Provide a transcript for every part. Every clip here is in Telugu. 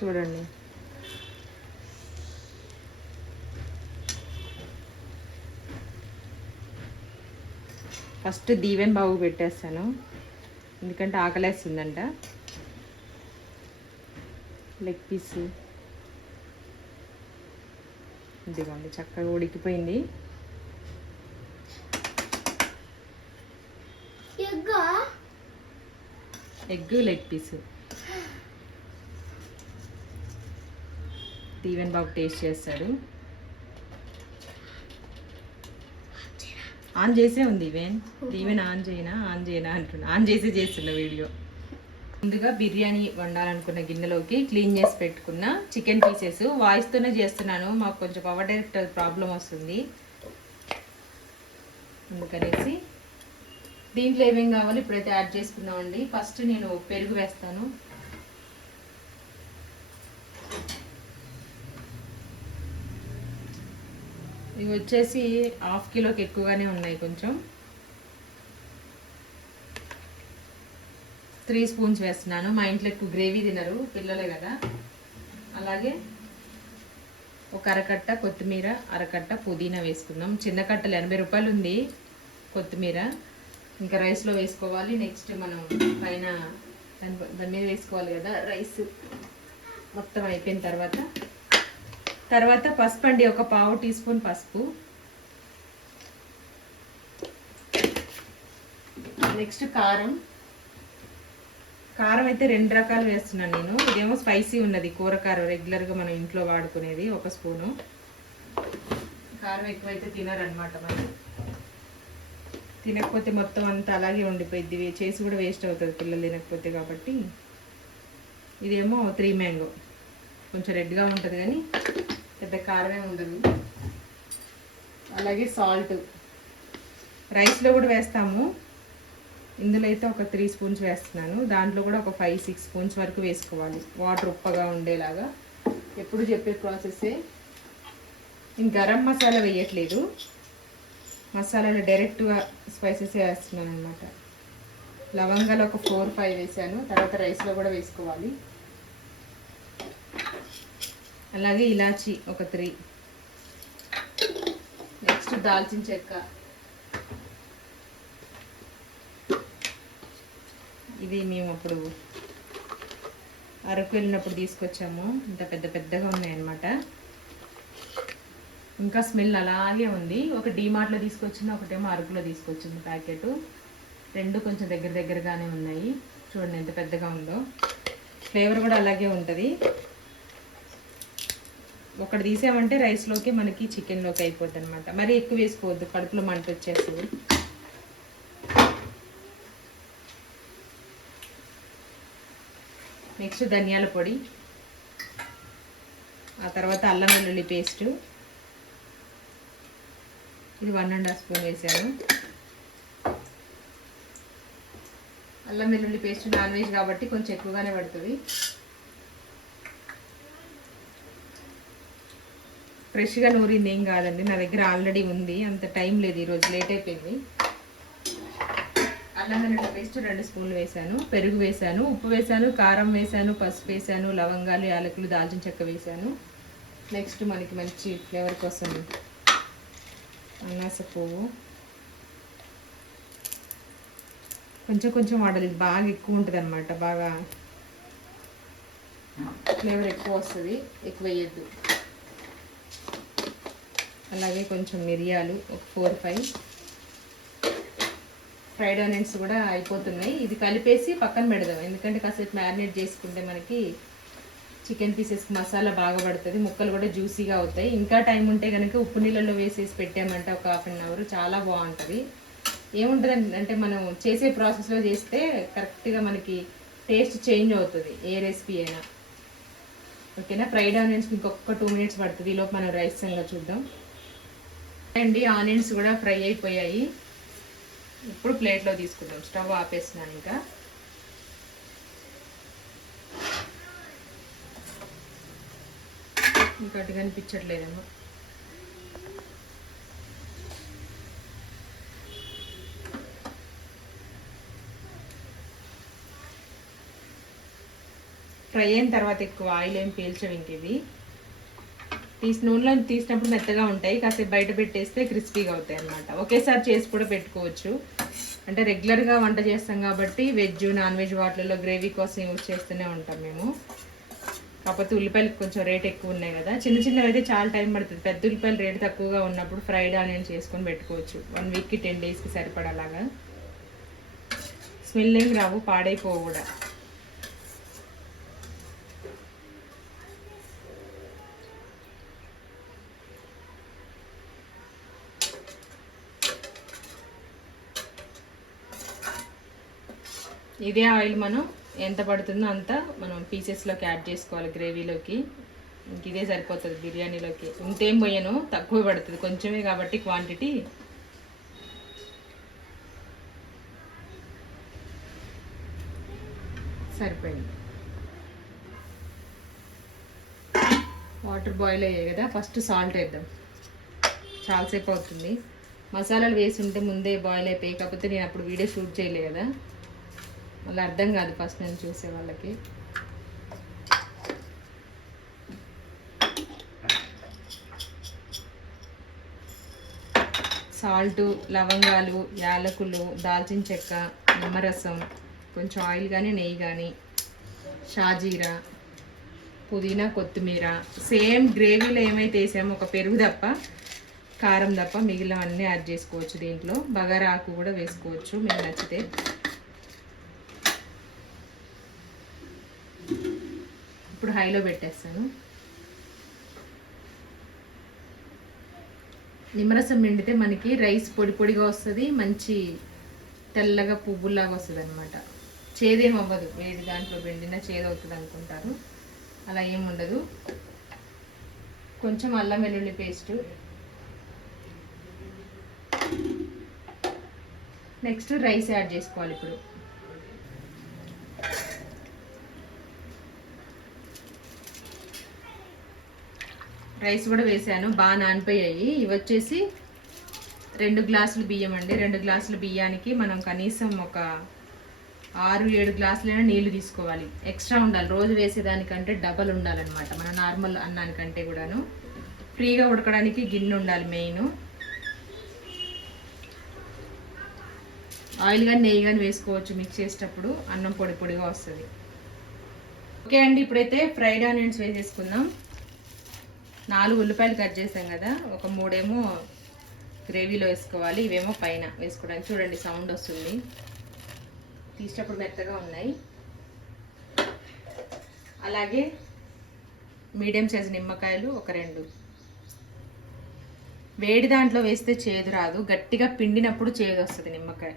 చూడండి. ఫస్ట్ దీవెన్ బాబు పెట్టేస్తాను. ఎందుకంటే ఆకలేస్తుందంట. లెగ్ పీస్ ఇదిగోండి చక్కగా ఉడికిపోయింది. ఎగ్గా? ఎగ్ లెగ్ పీస్ దీవెన్ బాబు టేస్ట్ చేస్తాడు. ఆన్ చేసే ఉంది ఈవెన్ దీవెన్ ఆన్ చేయనా? ఆన్ చేయనా అంటున్నా. ఆన్ చేసి చేస్తున్న వీడియో. ముందుగా బిర్యానీ వండాలనుకున్న గిన్నెలోకి క్లీన్ చేసి పెట్టుకున్న చికెన్ పీసెస్. వాయిస్తోనే చేస్తున్నాను. మాకు కొంచెం పవర్ డైరెక్టర్ ప్రాబ్లం వస్తుంది. అందుకనేసి దీంట్లో ఏమేం కావాలి ఇప్పుడైతే యాడ్ చేసుకుందామండి. ఫస్ట్ నేను పెరుగు వేస్తాను. ఇవి వచ్చేసి హాఫ్ కిలోకి ఎక్కువగానే ఉన్నాయి కొంచెం. త్రీ స్పూన్స్ వేస్తున్నాను. మా ఇంట్లో ఎక్కువ గ్రేవీ తినరు పిల్లలే కదా. అలాగే ఒక అరకట్ట కొత్తిమీర అరకట్ట పుదీనా వేసుకుందాం. చిన్న కట్టలు ఎనభై రూపాయలు ఉంది కొత్తిమీర. ఇంకా రైస్లో వేసుకోవాలి. నెక్స్ట్ మనం పైన దాని దాని మీద వేసుకోవాలి కదా రైస్ మొత్తం అయిపోయిన తర్వాత తర్వాత పసుపు అండి ఒక పావు టీ స్పూన్ పసుపు. నెక్స్ట్ కారం. కారం అయితే రెండు రకాలు వేస్తున్నాను నేను. ఇదేమో స్పైసీ ఉన్నది కూర కారం. రెగ్యులర్గా మనం ఇంట్లో వాడుకునేది ఒక స్పూను. కారం ఎక్కువైతే తినరనమాట మరి. తినకపోతే మొత్తం అంతా అలాగే ఉండిపోయింది చేసి కూడా వేస్ట్ అవుతుంది పిల్లలు తినకపోతే కాబట్టి. ఇదేమో త్రీ మ్యాంగో. కొంచెం రెడ్గా ఉంటుంది కానీ పెద్ద కారమే ఉండదు. అలాగే సాల్ట్. రైస్లో కూడా వేస్తాము. ఇందులో అయితే ఒక త్రీ స్పూన్స్ వేస్తున్నాను. దాంట్లో కూడా ఒక ఫైవ్ సిక్స్ స్పూన్స్ వరకు వేసుకోవాలి. వాటర్ ఉప్పగా ఉండేలాగా. ఎప్పుడు చెప్పే ప్రాసెస్సే నేను గరం మసాలా వేయట్లేదు. మసాలాలు డైరెక్ట్గా స్పైసెస్ వేస్తున్నాను అనమాట లవంగాలు ఒక ఫోర్ ఫైవ్ వేసాను. తర్వాత రైస్లో కూడా వేసుకోవాలి. అలాగే ఇలాచి ఒక త్రీ. నెక్స్ట్ దాల్చిన చెక్క. ఇది మేము అప్పుడు అరకు వెళ్ళినప్పుడు తీసుకొచ్చాము. ఇంత పెద్ద పెద్దగా ఉన్నాయన్నమాట. ఇంకా స్మెల్ అలాగే ఉంది. ఒక డీమార్ట్లో తీసుకొచ్చింది ఒకటేమో అరకులో తీసుకొచ్చింది ప్యాకెట్. రెండు కొంచెం దగ్గర దగ్గరగానే ఉన్నాయి. చూడండి ఎంత పెద్దగా ఉందో. ఫ్లేవర్ కూడా అలాగే ఉంటుంది. ఒకటి తీసామంటే రైస్లోకి మనకి చికెన్లోకి అయిపోద్ది అనమాట మరీ ఎక్కువ వేసుకోవద్దు కడుపులో మంట వచ్చేస్తుంది. నెక్స్ట్ ధనియాల పొడి ఆ తర్వాత అల్లం వెల్లుల్లి పేస్ట్. ఇది వన్ అండ్ హాఫ్ స్పూన్ వేసాను. అల్లం వెల్లుల్లి పేస్ట్ నాన్ వెజ్ కాబట్టి కొంచెం ఎక్కువగానే పడుతుంది. ఫ్రెష్గా నూరింది ఏం కాదండి నా దగ్గర ఆల్రెడీ ఉంది అంత టైం లేదు ఈరోజు లేట్ అయిపోయింది. అల్లం పేస్ట్ రెండు స్పూన్లు వేశాను పెరుగు వేశాను ఉప్పు వేసాను కారం వేసాను పసుపు వేసాను లవంగాలు యాలకులు దాల్చిన చెక్క వేశాను. నెక్స్ట్ మనకి మంచి ఫ్లేవర్ కోసం అన్నాస పువ్వు. కొంచెం కొంచెం వాడాలి ఇది బాగా ఎక్కువ ఉంటుంది అనమాట బాగా ఫ్లేవర్ ఎక్కువ వస్తుంది ఎక్కువ వేయద్దు. అలాగే కొంచెం మిరియాలు ఒక ఫోర్ ఫైవ్. ఫ్రైడ్ ఆనియన్స్ కూడా అయిపోతున్నాయి. ఇది కలిపేసి పక్కన పెడదాం. ఎందుకంటే కాసేపు మ్యారినేట్ చేసుకుంటే మనకి చికెన్ పీసెస్కి మసాలా బాగా పడుతుంది. ముక్కలు కూడా జ్యూసీగా అవుతాయి. ఇంకా టైం ఉంటే కనుక ఉప్పు నీళ్ళలో వేసేసి పెట్టామంటే ఒక హాఫ్ అన్ అవర్. చాలా బాగుంటుంది. ఏముంటుంది అంటే మనం చేసే ప్రాసెస్లో చేస్తే కరెక్ట్గా మనకి టేస్ట్ చేంజ్ అవుతుంది ఏ రెసిపీ అయినా. ఓకేనా? ఫ్రైడ్ ఆనియన్స్ ఇంకొక టూ మినిట్స్ పడుతుంది. ఈలోపు మనం రైస్ చూద్దాం. అండి ఆనియన్స్ కూడా ఫ్రై అయిపోయాయి. ఇప్పుడు ప్లేట్లో తీసుకుందాం. స్టవ్ ఆపేస్తున్నాను ఇంకా. ఇంకా అటు కనిపించట్లేదేమో. ఫ్రై అయిన తర్వాత ఎక్కువ ఆయిల్ ఏం పీల్చవు ఇంక ఇవి తీసి నూనెలో తీసినప్పుడు మెత్తగా ఉంటాయి కాసేపు బయట పెట్టేస్తే క్రిస్పీగా అవుతాయి అన్నమాట. ఒకేసారి చేసి కూడా పెట్టుకోవచ్చు. అంటే రెగ్యులర్గా వంట చేస్తాం కాబట్టి వెజ్ నాన్ వెజ్ వాటిలలో గ్రేవీ కోసం యూజ్ చేస్తూనే ఉంటాం మేము. కాకపోతే ఉల్లిపాయలు కొంచెం రేట్ ఎక్కువ ఉన్నాయి కదా. చిన్న చిన్నవి అయితే చాలా టైం పడుతుంది. పెద్ద ఉల్లిపాయలు రేట్ తక్కువగా ఉన్నప్పుడు ఫ్రైడ్ ఆనియన్ చేసుకొని పెట్టుకోవచ్చు. వన్ వీక్కి టెన్ డేస్కి సరిపడేలాగా. స్మెల్ ఏం రావు పాడైపోవు కూడా. ఇదే ఆయిల్ మనం ఎంత పడుతుందో అంత మనం పీసెస్లోకి యాడ్ చేసుకోవాలి గ్రేవీలోకి ఇంక ఇదే సరిపోతుంది బిర్యానీలోకి. ఇంతేం పోయాను తక్కువ పడుతుంది. కొంచెమే కాబట్టి క్వాంటిటీ సరిపోయింది. వాటర్ బాయిల్ అయ్యాయి కదా ఫస్ట్ సాల్ట్ వేద్దాం. చాలాసేపు అవుతుంది. మసాలాలు వేసి ఉంటే ముందే బాయిల్ అయిపోయి కాకపోతే నేను అప్పుడు వీడియో షూట్ చేయలే కదా. మళ్ళీ అర్థం కాదు ఫస్ట్ నేను చూసే వాళ్ళకి. సాల్ట్ లవంగాలు యాలకులు దాల్చిన చెక్క నిమ్మరసం కొంచెం ఆయిల్ కానీ నెయ్యి కానీ షాజీరా పుదీనా కొత్తిమీర సేమ్ గ్రేవీలో ఏమైతే వేసామో ఒక పెరుగు తప్ప కారం తప్ప మిగిలినవన్నీ యాడ్ చేసుకోవచ్చు దీంట్లో. బగారా ఆకు కూడా వేసుకోవచ్చు మీకు నచ్చితే. హైలో పెట్టేస్తాను. నిమ్మరసం పిండితే మనకి రైస్ పొడి పొడిగా వస్తుంది మంచి తెల్లగా పువ్వులాగా వస్తుంది అనమాట చేదేం అవ్వదు వేడి దాంట్లో పిండినా చేదవుతుంది అనుకుంటారు. అలా ఏముండదు ఉండదు. కొంచెం అల్లం వెల్లుల్లి పేస్ట్. నెక్స్ట్ రైస్ యాడ్ చేసుకోవాలి ఇప్పుడు. రైస్ కూడా వేసాను. బాగా నానిపోయాయి. ఇవి వచ్చేసి రెండు గ్లాసులు బియ్యం అండి. రెండు గ్లాసులు బియ్యానికి మనం కనీసం ఒక ఆరు ఏడు గ్లాసులైనా నీళ్ళు తీసుకోవాలి. ఎక్స్ట్రా ఉండాలి. రోజు వేసేదానికంటే డబల్ ఉండాలన్నమాట. మన నార్మల్ అన్నానికంటే కూడాను. ఫ్రీగా ఉడకడానికి గిన్నె ఉండాలి మెయిన్. ఆయిల్ కానీ నెయ్యి కానీ వేసుకోవచ్చు. మిక్స్ చేసేటప్పుడు అన్నం పొడి పొడిగా వస్తుంది. ఓకే అండి. ఇప్పుడైతే ఫ్రైడ్ ఆనియన్స్ వేసేసుకుందాం. నాలుగు ఉల్లిపాయలు కట్ చేసాం కదా. ఒక మూడేమో గ్రేవీలో వేసుకోవాలి. ఇవేమో పైన వేసుకోవడానికి చూడండి సౌండ్ వస్తుంది. తీసేటప్పుడు మెత్తగా ఉన్నాయి. అలాగే మీడియం సైజ్ నిమ్మకాయలు ఒక రెండు. వేడి దాంట్లో వేస్తే చేదు రాదు. గట్టిగా పిండినప్పుడు చేదు వస్తుంది నిమ్మకాయ.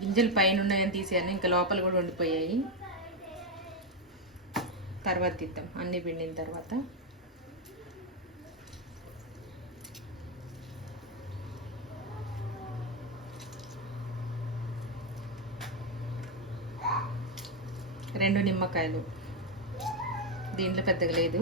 గింజలు పైన ఉన్నాయని తీసాను ఇంకా లోపల కూడా ఉండిపోయాయి. తర్వాత తీద్దాం. అన్ని పిండిన తర్వాత. రెండు నిమ్మకాయలు. దీంట్లో పెద్దగా లేదు.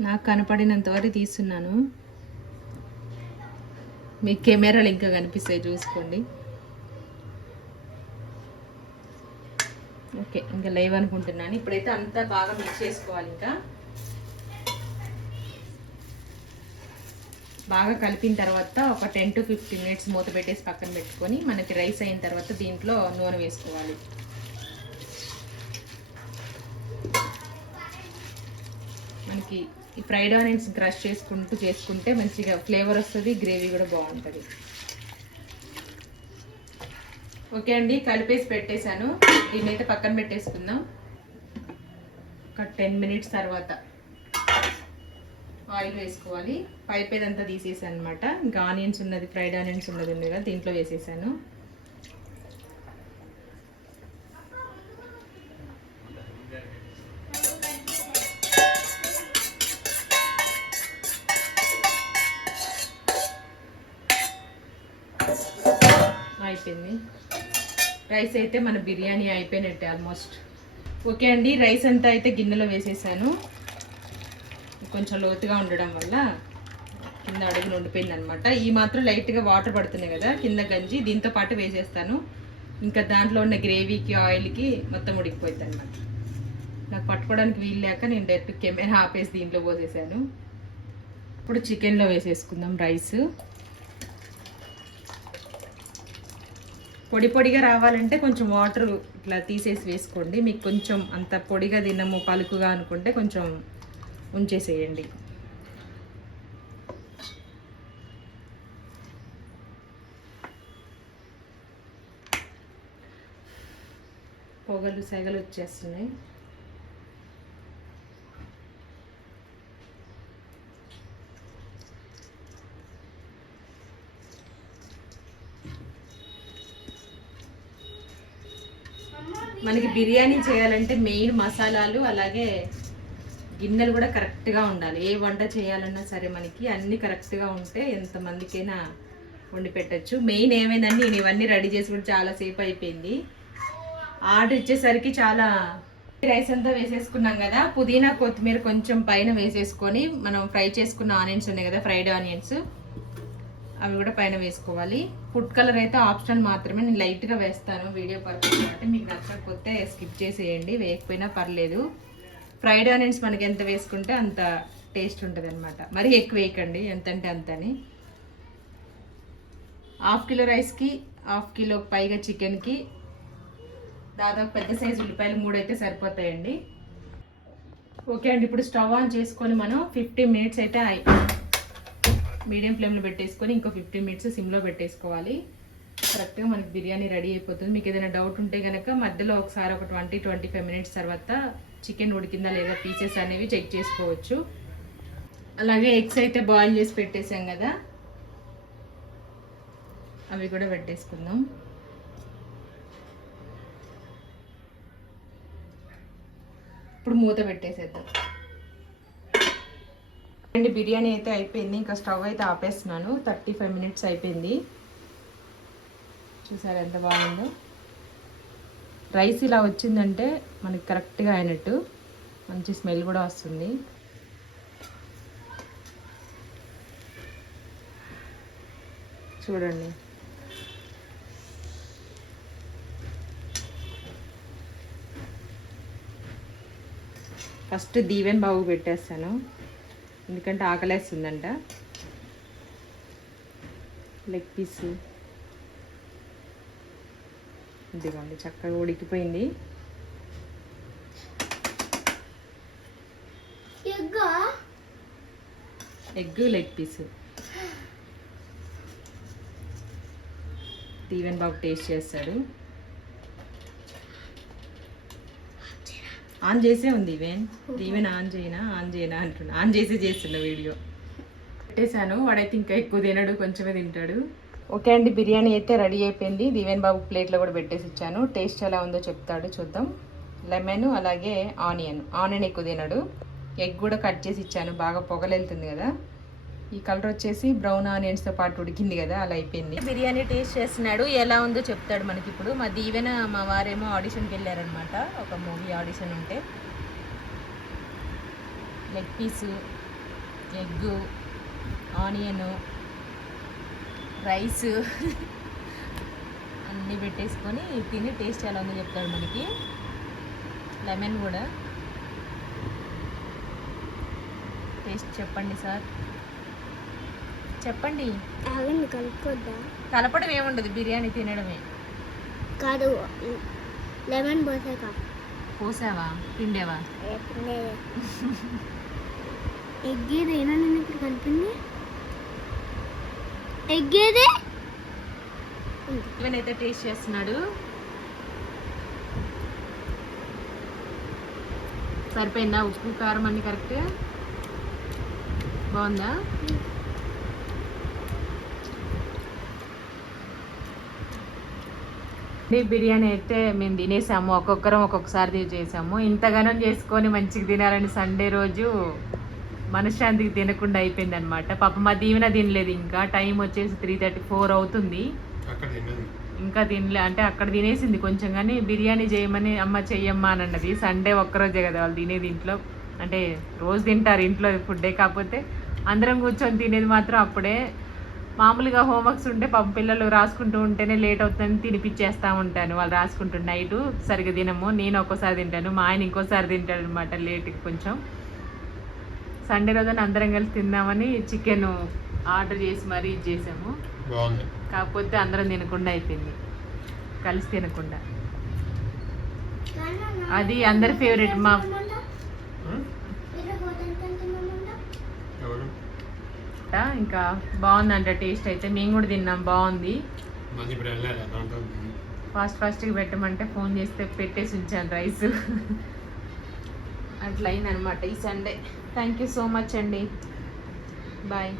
నాకు కనపడినంత వరకు తీస్తున్నాను. మీ కెమెరాలు ఇంకా కనిపిస్తాయి చూసుకోండి. ఓకే ఇంకా లేవ్ అనుకుంటున్నాను. ఇప్పుడైతే అంతా బాగా మిక్స్ చేసుకోవాలి ఇంకా. బాగా కలిపిన తర్వాత ఒక టెన్ టు ఫిఫ్టీన్ మినిట్స్ మూత పెట్టేసి పక్కన పెట్టుకొని మనకి రైస్ అయిన తర్వాత దీంట్లో నూనె వేసుకోవాలి. మనకి ఈ ఫ్రైడ్ ఆనియన్స్ క్రష్ చేసుకుంటూ చేసుకుంటే మంచిగా ఫ్లేవర్ వస్తుంది గ్రేవీ కూడా బాగుంటుంది. ఓకే అండి కలిపేసి పెట్టేశాను. దీన్నైతే పక్కన పెట్టేసుకుందాం. ఒక టెన్ మినిట్స్ తర్వాత ఆయిల్ వేసుకోవాలి. పైప్ ఏదంతా తీసేసాను అనమాట ఇంకా ఆనియన్స్ ఉన్నది ఫ్రైడ్ ఆనియన్స్ ఉన్నది ఉంది కదా దీంట్లో వేసేసాను. అయిపోయింది. రైస్ అయితే మన బిర్యానీ అయిపోయినట్టే ఆల్మోస్ట్. ఓకే అండి రైస్ అంతా అయితే గిన్నెలో వేసేసాను. కొంచెం లోతుగా ఉండడం వల్ల కింద అడుగులు ఉండిపోయింది అనమాట ఈ మాత్రం లైట్గా వాటర్ పడుతున్నాయి కదా కింద గంజి దీంతో పాటు వేసేస్తాను. ఇంకా దాంట్లో ఉన్న గ్రేవీకి ఆయిల్కి మొత్తం ఉడికిపోయింది అనమాట నాకు పట్టుకోవడానికి వీలు లేక నేను డైరెక్ట్ కెమెరా ఆపేసి దీంట్లో పోసేసాను. ఇప్పుడు చికెన్లో వేసేసుకుందాం రైస్. పొడి పొడిగా రావాలంటే కొంచెం వాటర్ ఇట్లా తీసేసి వేసుకోండి. మీకు కొంచెం అంత పొడిగా తినము పలుకుగా అనుకుంటే కొంచెం ఉంచేసేయండి. పొగలు సెగలు వచ్చేస్తున్నాయి. మనకి బిర్యానీ చేయాలంటే మెయిన్ మసాలాలు అలాగే గిన్నెలు కూడా కరెక్ట్గా ఉండాలి. ఏ వంట చేయాలన్నా సరే మనకి అన్ని కరెక్ట్గా ఉంటే ఎంతమందికైనా వండి పెట్టచ్చు. మెయిన్ ఏమైందండి నేను ఇవన్నీ రెడీ చేసి కూడా చాలాసేపు అయిపోయింది. ఆర్డర్ ఇచ్చేసరికి చాలా రైస్ అంతా వేసేసుకున్నాం కదా. పుదీనా కొత్తిమీర కొంచెం పైన వేసేసుకొని మనం ఫ్రై చేసుకున్న ఆనియన్స్ ఉన్నాయి కదా ఫ్రైడ్ ఆనియన్స్. అవి కూడా పైన వేసుకోవాలి. ఫుడ్ కలర్ అయితే ఆప్షనల్ మాత్రమే. నేను లైట్గా వేస్తాను వీడియో పర్పస్ కాబట్టి. మీకు నచ్చకపోతే స్కిప్ చేసేయండి. వేయకపోయినా పర్లేదు. ఫ్రైడ్ ఆనియన్స్ మనకి ఎంత వేసుకుంటే అంత టేస్ట్ ఉంటుంది అనమాట మరీ ఎక్కువ వేయకండి. ఎంత అంటే అంతని. హాఫ్ కిలో రైస్కి హాఫ్ కిలో పైగా చికెన్కి దాదాపు పెద్ద సైజు ఉల్లిపాయలు మూడు అయితే సరిపోతాయండి. ఓకే అండి. ఇప్పుడు స్టవ్ ఆన్ చేసుకొని మనం ఫిఫ్టీ మినిట్స్ అయితే మీడియం ఫ్లేమ్లో పెట్టేసుకొని ఇంకో ఫిఫ్టీ మినిట్స్ సిమ్లో పెట్టేసుకోవాలి. కరెక్ట్గా మనకి బిర్యానీ రెడీ అయిపోతుంది. మీకు ఏదైనా డౌట్ ఉంటే కనుక మధ్యలో ఒకసారి ఒక ట్వంటీ ట్వంటీ ఫైవ్ మినిట్స్ తర్వాత చికెన్ ఉడికిందా లేదా పీసెస్ అనేవి చెక్ చేసుకోవచ్చు. అలాగే ఎగ్స్ అయితే బాయిల్ చేసి పెట్టేసాం కదా. అవి కూడా పెట్టేసుకుందాం. ఇప్పుడు మూత పెట్టేసేద్దాం. అండి బిర్యానీ అయితే అయిపోయింది. ఇంకా స్టవ్ అయితే ఆపేస్తున్నాను. థర్టీ ఫైవ్ మినిట్స్ అయిపోయింది. చూసారు ఎంత బాగుందో? రైస్ ఇలా వచ్చిందంటే మనకి కరెక్ట్గా అయినట్టు. మంచి స్మెల్ కూడా వస్తుంది. చూడండి. ఫస్ట్ దీవెన్ బాబు పెట్టేస్తాను. ఎందుకంటే ఆకలేస్తుందంట. లెగ్ పీస్ ఇదిగోండి చక్కగా ఉడికిపోయింది. ఎగ్ లెగ్ పీస్ దీవెన్ బాబు టేస్ట్ చేస్తాడు. ఆన్ చేసే ఉంది ఈవెన్. ఈవెన్ ఆన్ చేయనా ఆన్ చేయనా అంటున్నా. ఆన్ చేసి చేస్తున్న వీడియో. పెట్టేశాను. వాడైతే ఇంకా ఎక్కువ తినడు కొంచెమే తింటాడు. ఓకే అండి బిర్యానీ అయితే రెడీ అయిపోయింది. దీవెన్ బాబు ప్లేట్లో కూడా పెట్టేసి ఇచ్చాను. టేస్ట్ ఎలా ఉందో చెప్తాడు చూద్దాం. లెమన్ అలాగే ఆనియన్. ఆనియన్ ఎక్కువ తినడు. ఎగ్ కూడా కట్ చేసి ఇచ్చాను. బాగా పొగలు వెళ్తుంది కదా. ఈ కలర్ వచ్చేసి బ్రౌన్ ఆనియన్స్తో పాటు ఉడికింది కదా అలా అయిపోయింది. బిర్యానీ టేస్ట్ చేస్తున్నాడు ఎలా ఉందో చెప్తాడు మనకి ఇప్పుడు మా దీవెన మా వారేమో ఆడిషన్కి వెళ్ళారనమాట ఒక మూవీ ఆడిషన్ ఉంటే. Leg piece egg onion rice అన్నీ పెట్టేసుకొని తిని టేస్ట్ ఎలా ఉందో చెప్తాడు మనకి. లెమన్ కూడా. టేస్ట్ చెప్పండి సార్. చెప్పండి. ఆగండి కలుపుకోద్దా? కలపడం ఏముండదు బిర్యానీ తినడమే. కాదు లెమన్ పోసాక. పోసావా? పిండేవా? ఎగ్ నేను ఇప్పుడు కలిపింది? ఎగ్ ఏది అయితే టేస్ట్ చేస్తున్నాడు. సరిపోయిందా? ఉప్పు కారం అన్ని కరెక్ట్ బాగుందా? ఈ బిర్యానీ అయితే మేము తినేసాము. ఒక్కొక్కరం ఒక్కొక్కసారి చేసాము. ఇంతగానం చేసుకొని మంచిగా తినాలని సండే రోజు మనశ్శాంతికి తినకుండా అయిపోయింది అనమాట పాప మా దీవెన తినలేదు ఇంకా. టైం వచ్చేసి త్రీ థర్టీ ఫోర్ అవుతుంది. ఇంకా తినలే. అంటే అక్కడ తినేసింది కొంచెం కానీ బిర్యానీ చేయమని అమ్మ చెయ్యమ్మా అని అన్నది. సండే ఒక్కరోజే కదా వాళ్ళు తినేది ఇంట్లో. అంటే రోజు తింటారు ఇంట్లో ఫుడ్డే కాకపోతే అందరం కూర్చొని తినేది మాత్రం అప్పుడే. మామూలుగా హోంవర్క్స్ ఉంటే పాపం పిల్లలు రాసుకుంటూ ఉంటేనే లేట్ అవుతుందని తినిపించేస్తూ ఉంటాను వాళ్ళు రాసుకుంటూ నైట్ సరిగ్గా తినము. నేను ఒక్కోసారి తింటాను. మా ఆయన ఇంకోసారి తింటాడు అనమాట లేట్కి కొంచెం. సండే రోజున అందరం కలిసి తిందామని చికెన్ ఆర్డర్ చేసి మరీ ఇది చేసాము. బాగుంది. కాకపోతే అందరం తినకుండా అయిపోయింది. కలిసి తినకుండా. అది అందరి ఫేవరెట్ మా ఇంకా బాగుందంట టేస్ట్ అయితే. మేము కూడా తిన్నాం బాగుంది. ఫాస్ట్ ఫాస్ట్గా పెట్టమంటే ఫోన్ చేస్తే పెట్టేసి ఉంచాను రైస్. అట్లా అయిందనమాట ఈ Sunday. Thank you so much అండి. బాయ్.